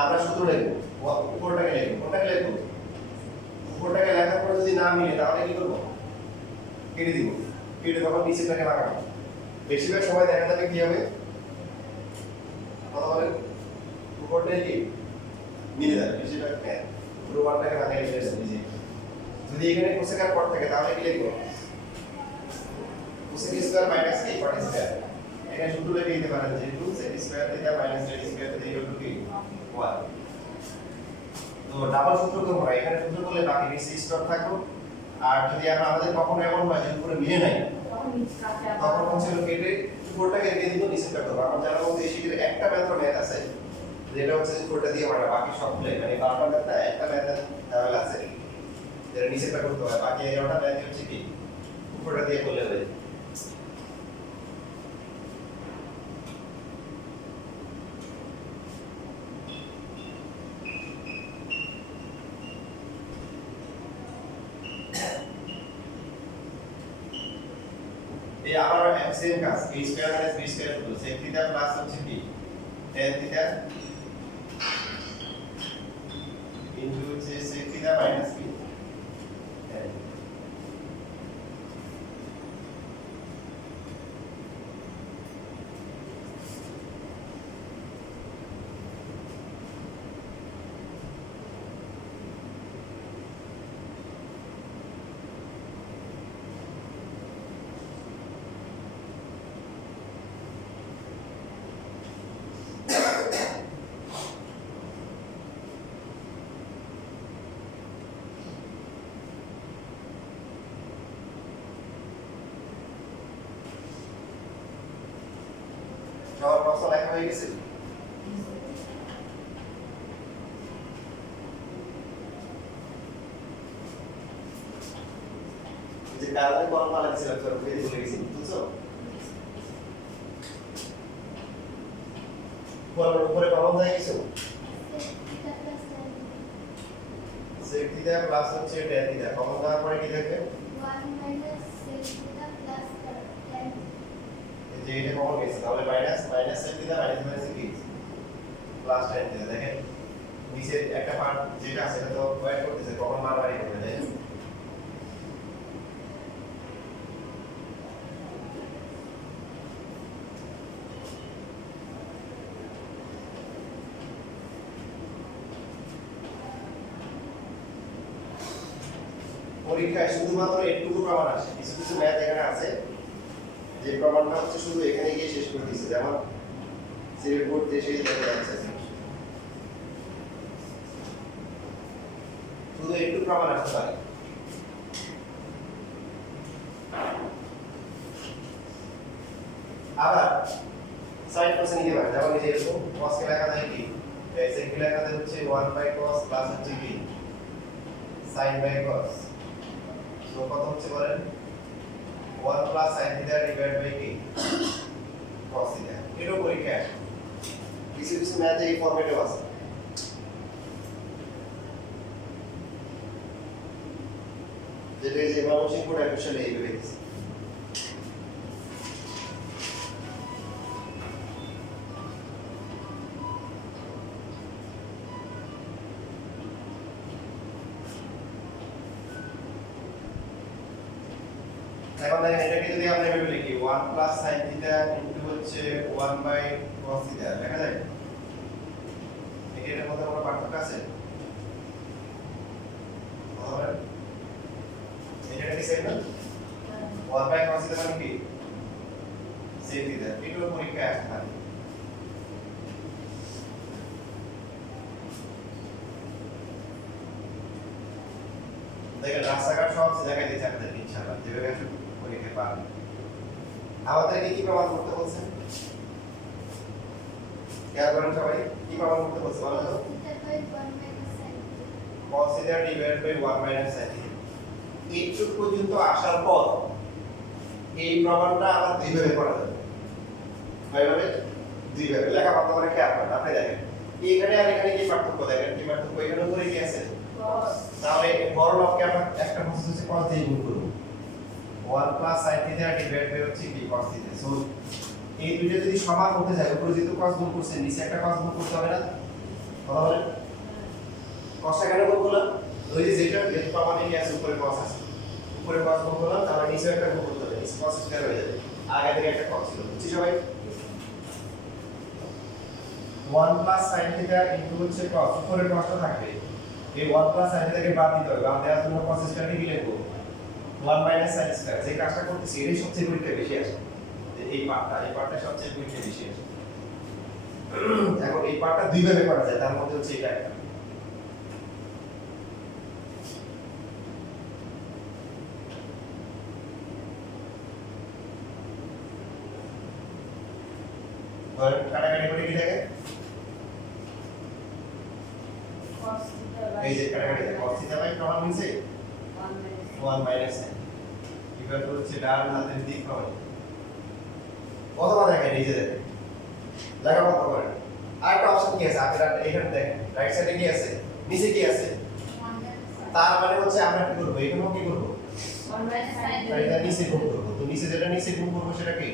আমরা সূত্র লিখব, উপরটাকে লিখব, কোনটাকে লিখব? উপরটাকে লেখার পর যদি না মিলে তাহলে কি করব? কেটে দিব। কেটে তখন নিচেরটাকে লাগাবো। বেশিরভাগ সময় দেখা যাবে কি হবে, কথা বলেন, উপরটাই কি মিলে যাবে। বেশিরভাগ পুরো ওয়ানটাকে ভাঙিয়ে মিলে যাবে। যদি এখানে কোসেকের পর থাকে তাহলে কি লিখব? কোসেক স্কয়ার মাইনাস কি কট স্কয়ার। এখানে সূত্র লিখে দিতে পারেন যে 2 sec square theta minus tan square theta equal to কি 1। তো ডাবল সূত্র করব না, এখানে সূত্র করলে বাকি নিচে স্টপ থাকলো। আর যদি আমরা আমাদের কখনো এমন হয় যে উপরে মিলে নাই, তখন হচ্ছে কেটে উপরটাকে রেখে দিব, নিচেরটা করব। আমার জানার মধ্যে এই শীটের একটা মাত্র ম্যাথ আছে, যেটা হচ্ছে উপরটা দিয়ে আমরা বাকি সবগুলো মানে 12টা ম্যাথ একটা ম্যাথ তাহলে আছে যেটা নিচেরটা করতে হয়, বাকি 11টা ম্যাথ হচ্ছে কি উপরটা দিয়ে করলে হবে। এই আবার সেম কাজ, a square minus b square হলো sec থিটা প্লাস হচ্ছে কি tan থিটা ইনটু হচ্ছে sec থিটা মাইনাস b। সবার প্রশ্ন লেখা হয়ে গেছে? যে কারণে কোন মালা দিছিলাম তোর বেরি বলে গেছি, বুঝছো? কোন উপরে কমন যায় কিছু sec থিটা প্লাস হচ্ছে tan থিটা কমন দেওয়ার পরে কি থাকবে? 1 minus sec theta plus tan। যে এটা কমন গেছে তাহলে মাইনাস sec থিটা মাইনাস কি প্লাস tan থিটা। দেখেন নিচে একটা পার্ট যেটা আছে সেটা তো ওয়েট করতেছে কখন মারামারি করবে, তাই না? পরীক্ষায় শুধুমাত্র একটুকু প্রমাণ আসে, কিছু কিছু ম্যাথ এখানে আছে যে প্রমাণটা হচ্ছে শুধু এখানে গিয়ে শেষ করে দিয়েছে, যেমন সিলেক্ট বোর্ড দিয়ে সেই দেখা যাচ্ছে শুধু একটু প্রমাণ আসতে পারে। আবার সাইড কোসে নিতে পারে, যেমন এই যে এরকম cos কে লেখা যায় কি sec কে লেখা যায় হচ্ছে 1/cos প্লাস হচ্ছে কি sin/cos। সো কত হচ্ছে বলেন 1 plus sin theta divide by কি cos থিটা। এটাও পরীক্ষা কিছু কিছু ম্যাথ এই ফরম্যাটেও আছে। যেটা যে মানুষের কোড অ্যাকশনে এইভাবে দিচ্ছে। এখন দেখেন এটাকে যদি আমরা এভাবে লিখি 1 প্লাস sin থিটা ইনটু হচ্ছে 1 বাই cos থিটা লেখা যায়? এটার মধ্যে কোনো পার্থক্য আছে? হবে এটা কি সেম না? 1 বাই cos থিটা মানে কি sec থিটা। এটাও পরীক্ষায় আসতে পারে। দেখেন রাস্তাঘাট সব জায়গায় দিতে আপনাদের ইনশাআল্লাহ যেভাবে আসলে পরীক্ষায় পাবেন। আমাদেরকে কি প্রমাণ করতে বলছেন? খেয়াল করেন সবাই, কি প্রমাণ করতে বলছে বলেন তো? cos theta divide by 1 minus sin theta. এইটুকু পর্যন্ত আসার পর এই প্রমাণটা আবার দুইভাবে করা যাবে। কয়ভাবে? দুইভাবে। লেখা পারতে পারে খেয়াল করেন, আপনি দেখেন এখানে আর এখানে কি পার্থক্য দেখেন, কি পার্থক্য? এখানে উপরে কি আছে? cos। তাহলে বড় লবকে আমরা একটা প্রসেস হচ্ছে cos দিয়ে গুণ করব। 1 plus sin theta divide by হচ্ছে কি cos থিটা। সো এই দুইটা যদি সমান হতে যায়, উপরে যেহেতু cos গুণ করছে নিচে একটা cos গুণ করতে হবে না? কথা বলেন কসটা কেন গুণ করলাম ওই যে যেটা যেহেতু পাওয়া নেই আছে উপরে কস আছে উপরে কস গুণ করলাম তাহলে নিচে একটা গুণ করতে হবে নিচে কস স্কয়ার হয়ে যাবে আগে থেকে একটা কস ছিল বুঝছি সবাই 1 প্লাস sin থিটা ইনটু হচ্ছে cos উপরে cosটা থাকবে এই 1 প্লাস sin থিটাকে বাদ দিতে হবে বাদ দেওয়ার জন্য cos স্কয়ারকে কি লিখব 1 মাইনাস sin স্কয়ার যে কাজটা করতেছি এটাই সবচেয়ে পরীক্ষায় বেশি আসে যে এই পার্টটা সবচেয়ে পরীক্ষায় বেশি আসে এখন এই পার্টটা দুই ভাবে করা যায় তার মধ্যে হচ্ছে এটা একটা ধরেন কাটাকাটি করে কি থাকে এই যে কাটাকাটি cos থিটা বাই প্রমাণ হইছে 1 মাইনাস sin এবার তো হচ্ছে ডান হাতের দিক প্রমাণ অথবা দেখেন এই যে দেখেন লাগা কত করেন আরেকটা অপশন কি আছে আপনারা এখানে দেখেন রাইট সাইডে কি আছে নিচে কি আছে তার মানে হচ্ছে আমরা কি করব এখানেও কি করব 1 মাইনাস sin এটা নিচে গুণ করব তো নিচে যেটা নিচে গুণ করব সেটা কি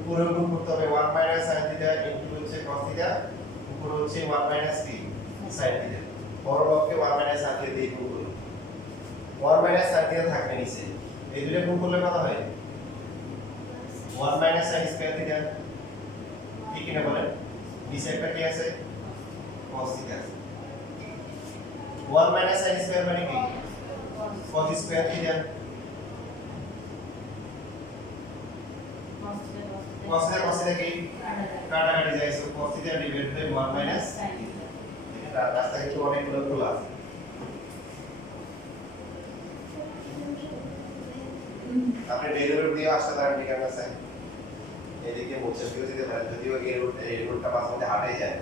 উপরে গুণ করতে হবে 1 মাইনাস sin থিটা ইনটু হচ্ছে cos থিটা উপরে হচ্ছে 1 মাইনাস কি sin থিটা পরবর্তীতে 1 মাইনাস sin থিটা দিয়ে গুণ করব 1 মাইনাস sin থিটা থাকবে নিচে এই দুটো গুণ করলে কত হয় 1 মাইনাস sin স্কয়ার থিটা কি কিনা বলেন নিচে একটা কি আছে cos থিটা আছে 1 মাইনাস sin স্কয়ার মানে কি cos square theta cos theta কি কাটাকাটি যায় so cos theta divided by 1 minus এটা রাস্তা কিন্তু অনেকগুলো খোলা আছে আপনি ডেলিভারি দিয়ে আসতে পারেন ঠিক আছে এদিকে মোচে ফিরে যেতে পারেন যদিও এই রুটটা মাঝে মধ্যে হাঁটাই যায়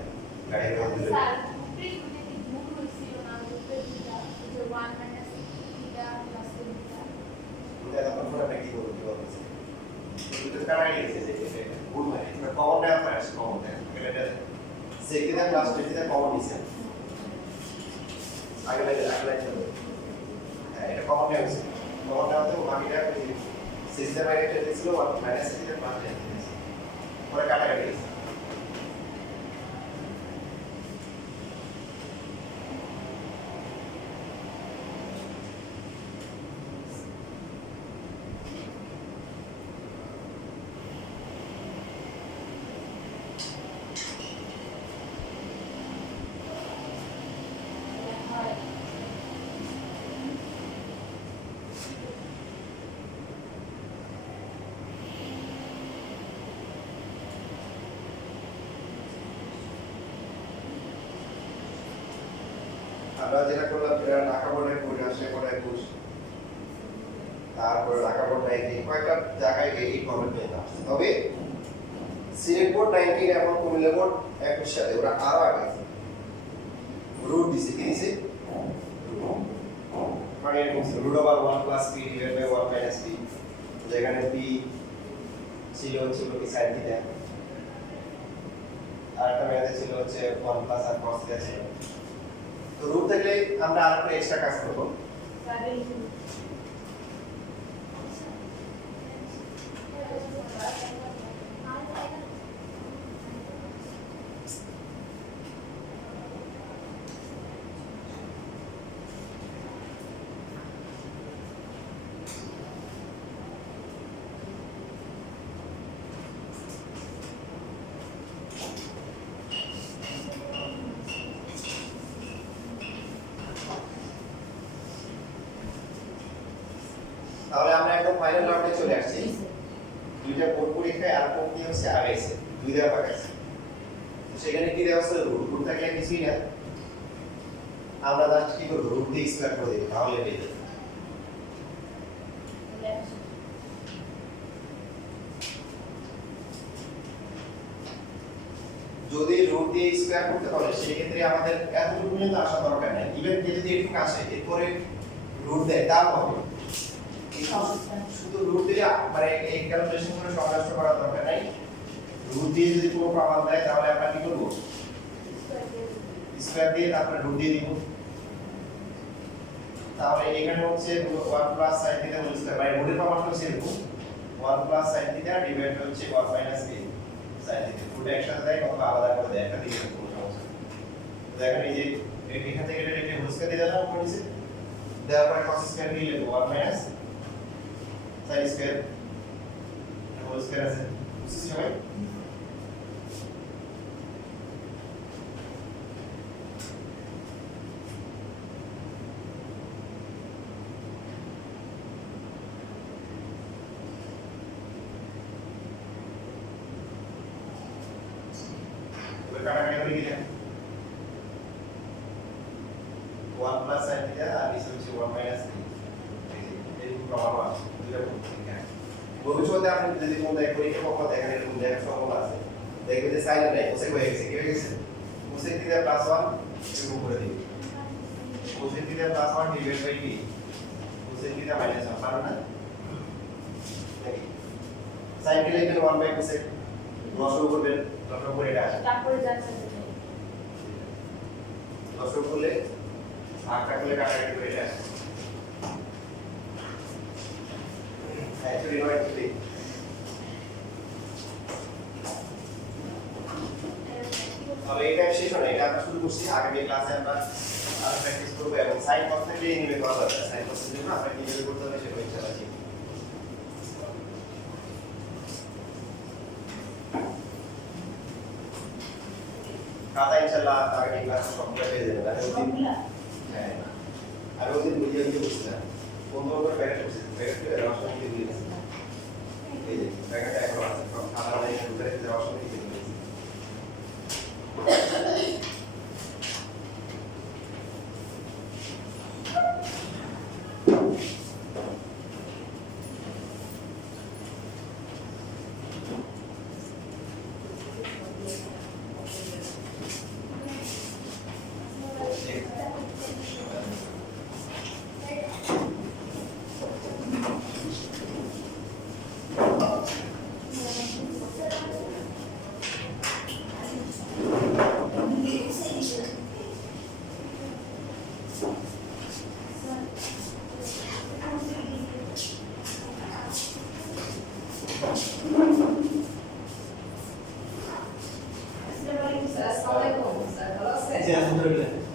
গাড়ির মধ্যে স্যার উপরে মানে কি গুণ হইছিল না উপরে থিটা যে 1 মাইনাস থিটা প্লাস থিটা ওটা তখন পুরোটা কি করব এটা কাটাই গেছে যে এটা ভুল মানে এটা কমন না পারে কমন না এটা সেকেন্ড ক্লাস থিটা কমন নিছে আগে চলো হ্যাঁ এটা কমন না হইছে কমন না হতে বাকিটা সিস্টেম এর একটা ছিল 1 মাইনাস থিটা প্লাস থিটা পরে কাটাকাটি গেছে আমরা যেটা করলাম সেটা ঢাকা বোর্ডের কোড আসে কোড 21 তারপর ঢাকা বোর্ড 19 কয়েকটা জায়গায় এই ফর্মেট পেয়ে আসছে তবে সিলেট বোর্ড 19 এবং কুমিল্লা বোর্ড 21 সালে ওরা আরো আগে রুট দিছে কি দিছে মানে root over 1 plus p divide by 1 minus p যেখানে p ছিল হচ্ছে কি sin থিটা আর একটা মেথড ছিল হচ্ছে 1 প্লাস আর cos থিটা ছিল তো রুট থাকলে আমরা আরেকটা এক্সট্রা কাজ করব স্যার এই তাহলে আমরা একদম ফাইনাল রাউন্ডে চলে আসছি দুইটা বোর্ড পরীক্ষায় আর কোন কি হচ্ছে আগাইছে দুইটা আগাইছে তো সেখানে কি দেওয়া আছে রুট থাকলে কিছুই না আমরা জাস্ট কি করব রুট দিয়ে স্কয়ার করে দেব তাহলে পেয়ে যাবে যদি রুট দিয়ে স্কয়ার করতে পারে সেই ক্ষেত্রে আমাদের এতটুকু পর্যন্ত আসা দরকার নেই ইভেন যদি এটুকু আসে এরপরে রুট দেয় তাও হবে শুধু রুট দিয়ে মানে এই ক্যালকুলেশন করে সংগ্রহ করার দরকার নাই রুট দিয়ে যদি পুরো প্রমাণ দেয় তাহলে আমরা কি করব স্কয়ার দিয়ে তারপরে রুট দিয়ে দিব তাহলে এখানে হচ্ছে 1 plus sin theta whole square মানে রুটের প্রমাণটা হচ্ছে এরকম 1 প্লাস sin থিটা ডিভাইড হচ্ছে 1 মাইনাস k sin থিটা পুরো একসাথে দেয় অথবা আলাদা করে দেয় একটা দিকে কোনো সমস্যা নেই দেখেন এই যে এখান থেকে এটা হোল স্কয়ার দিয়ে দিলাম উপর নিচে দেওয়ার পরে cos স্কয়ার দিয়ে লিখব 1 minus sin square whole square আছে বুঝছিস সবাই কাটাকাটি করে গেলেন 1 প্লাস sin থিটা আর নিচে হচ্ছে 1 মাইনাস এই প্রমাণ আছে দুইটা পদ্ধতি হ্যাঁ ভবিষ্যতে আপনি যদি কোন এক পরীক্ষা পক্ষ দেখেন এরকম দেখার সম্ভাবনা আছে দেখবেন যে সাইন নাই কোসেক হয়ে গেছে কি হয়ে গেছে কোসেক থিটা প্লাস 1 এরকম করে দিই cosec theta plus 1 divide by কি কোসেক থিটা মাইনাস 1 পারো না নাকি সাইন কে লিখবেন 1 বাই কোসেক লসাগু করবেন লসাগু করে এটা আসে তারপরে যাচ্ছে লসাগু করলে ভাগটা করলে কাটাকাটি করে এটা আসে actually no actually তবে এটা শেষ হয় এটা আমরা শুরু করছি আগামী ক্লাসে আমরা আরো প্র্যাকটিস করব এবং সাইন পার্সেন্ট দিয়ে নিবে করা যাবে সাইন পার্সেন্ট জন্য আপনাকে নিজে করতে হবে সেটা ইচ্ছা আছে খাতা ইনশাআল্লাহ আগামী ক্লাসে সবগুলো পেয়ে যাবেন হ্যাঁ আর ওই দিন বুঝিয়ে দিয়ে বুঝছিলাম বন্ধ করে ব্যাকেট করছি ব্যাকেট করে রসন দিয়ে দিয়েছি এই যে ব্যাকেটটা এখন আছে খাতা নেই ভিতরে যে রসন দিয়ে দিয়েছি Assalamualaikum. Ustaz. Kalau saya Alhamdulillah.